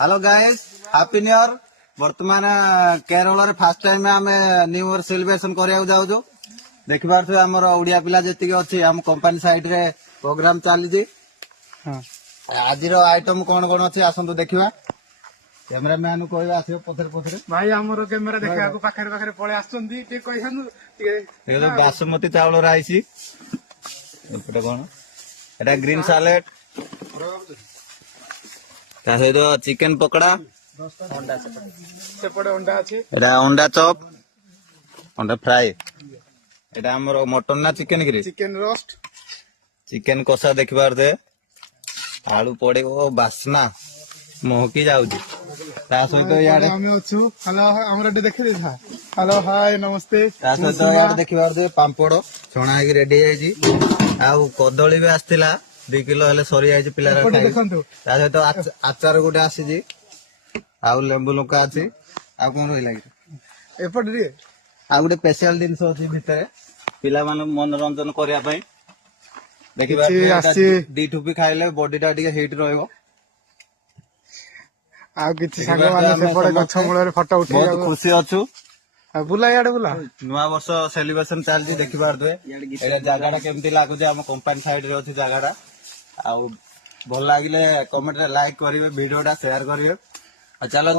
Hello guys happy new year. वर्तमान केरल रे first time आमे न्यू ईयर सेलिब्रेशन करिया जाउजो। देखि पारछु हमर ओडिया पिला जति के अछि हम कंपनी साइड रे प्रोग्राम चाली जी। हां आज रो आइटम कोन कोन अछि आसंतु देखिबा। कैमरामैन को कहबा आसियो पथरे पथरे भाई हमरो कैमरा देखा को पाखरे पाखरे पळे आछंती टे कहिसानु टे ये बासमती चावल राइसी एपटे कोन एटा ग्रीन सैलेड ता सहित चिकन पकोड़ा सेपटे अंडा अछि एटा अंडा चॉप अंडा फ्राई एटा हमर मटन ना चिकन ग्री चिकन रोस्ट चिकन कषा देखिबार दे आलू पड़े बास्ना महकी जाउची ता सहित याडे हम अछु हेलो हमरा टे देखि दे था हेलो हाय नमस्ते ता सहित याडे देखिबार दे पांपड़ छणा हे रेडी आइजी आउ कदली भी आस्तिला 2 किलो हेले सरी आइजी पिलारा एपटे खाइ देखंतु ता सहित आचार गुटे आसीजी आउ लेंबू लंका अछि आ कोन रहि लागि एपटे रे आ गुटे स्पेशल दिन अछि भितरे पिला मान मनोरंजन करिया पई देखिबा କିଛି ଆସିଛି। दी ठुपी खाइले बॉडी टा ଟିକେ हिट रहइबो आ किछि साग माने सेपटे गछ मूଳରେ फटो उठै बहुत खुशी अछु बुला याडे बुला नुआ वर्ष सेलिब्रेशन चालजी देखिबार दे एटा जागाटा केमती लागुचे हम कंपनी साइड रे अछि जागाटा आ भल लागिले कमेंट रे लाइक करिवे वीडियोटा शेयर करिवे आ चलो